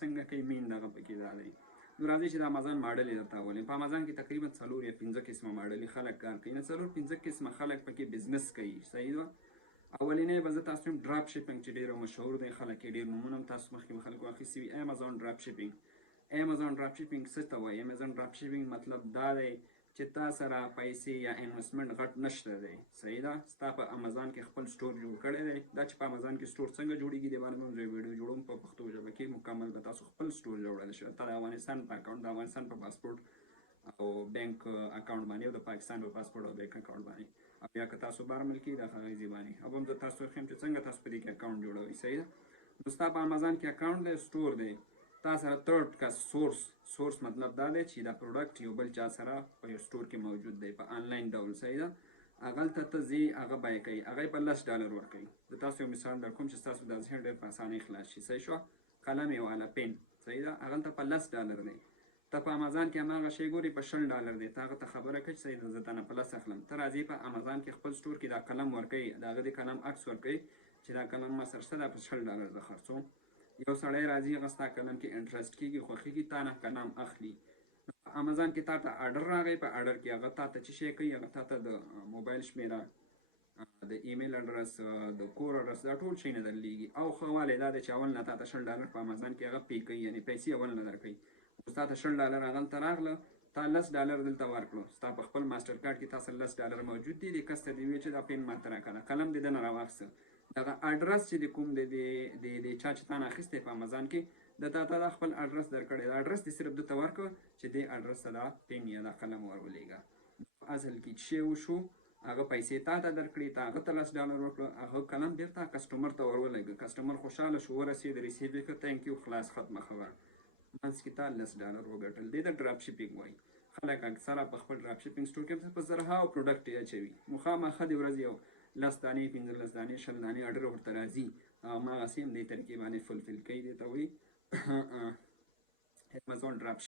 څنګه کوي مین دغه پکې دا دی. نو راځئ چې د امازان ماډل یې درته اولیم. په امازان کې تقریبا 4 یا 5 قسمه ماډلې خلک کار کوي. نه 4-5 قسمه خلک پکې بزنس کوي. صحیح ده. اولینې به زه تاسو ته ډراپ شیپینګ چې ډېر مشهور دی، خلک یې ډېر نومونه هم تاسو مخکې خلکو اخیستي وي. امازان ډراپ شیپینګ. امازان ډراپ شیپینګ څه ته وایي؟ امازان ډراپ شیپینګ مطلب دا دی چې تا سره پیسې یا انویسټمنټ غټ نشته دی. صحیح ده. ستا په امازان کې خپل سټور جوړ کړی دی. دا چې په امازان کې سټور څنګه جوړیږي دې باندې موږ ویډیو جوړوم په پښتو ژبه کې. مکمل به تاسو خپل سټور جوړولی شئ. تا د افغانستان په اکاونټ، د افغانستان په پاسپورټ او بینک اکاونټ باندې، او د پاکستان په پاسپورټ او بینک اکاونټ باندې، او یا که تاسو بهر ملکي د کاغذي باندې، او هم زه تاسو ته ښیم چې څنګه تاسو په دې کې اکاونټ جوړوئ. صحیح ده. نو ستا په امازان کې اکاونټ دی، سټور دی، تا سره تھرډ کس سورس مطلب دا دی چې دا پروډکټ یو بل چا سره په یو سټور کې موجود دی په آنلاین ډول. صحیح ده. هغلته ته ځې، هغه بای کوي، هغه په $10 ورکوي. زه تاسو یو مثال در کوم چې ستاسو دا ذهن ډېر په اسانۍ خلاص شي. صحیح شوه. قلم یې والا پین. صحیح ده. هغلته په $10 دی. ته په امازان کې هماغه شی ګوري په $60 دی. ته هغه ته خبره کوي چې صحیح ده زه دنه په 10 اخلم. ته راځې په امازان کې خپل سټور کې دا قلم ورکوي، د هغه د قلم عکس ورکوي چې دا قلم ما سره شته، دا په $60 زه خرڅوم. یو سړی راځي، هغه ستا قلم کې انټرسټ کېږي، خوښېږي، تا نه قلم اخلي. امازان کې تا ته آرډر راغی، په آرډر کې هغه تا ته څه شی کوي؟ هغه تا ته د موبایل شمېره، د ایمیل اډرس، د کور اډرس، دا ټول شی نه درلیږي. او ښه والی دا دی چې اول نه تا ته $60 په امازان کې هغه پی کوي، یعنې پیسې اول نه درکوي. اوس تا ته $60 هغلته راغله، تا $10 دلته ورکړو، ستا په خپل ماسټر کارډ کې تا سره $10 موجود دي. دې کس ته دې وویل چې دا پین ماته راکړه، قلم دې دنه راواخیسته. دغه اډرس چې د کوم د چا چې تا نه اخیستی په امازان کې، د تا ته دا خپل اډرس درکړی، دا اډرس دې صرف دته ورکړه چې دې اډرس ته دا پین یا دا قلم ورولېږه. اصل کې چې شی وشو، هغه پیسې تا ته درکړي، تا هغه ته $10 ورکړه، هغه قلم بېرته کسټمر ته ورولېږه. کسټمر خوشحاله شو، ورسېد، ریسیو یې کړه، تھینک یو، خلاص، ختمه خبره. منځ کې تا $10 وګټل. دې ته ډراپ شیپینګ وایي. خلک اکثره په خپل ډراپ شیپینګ سټور کې په زرهاو پروډکټ یې اچوي. نو خامخا دې ورځ یو 10 دانې، 15 دانې، 20 دانې اډر ورته راځي، او هماغسې هم دې طریقې باندې فلفل کوي. دې ته وایي امازان ډراپ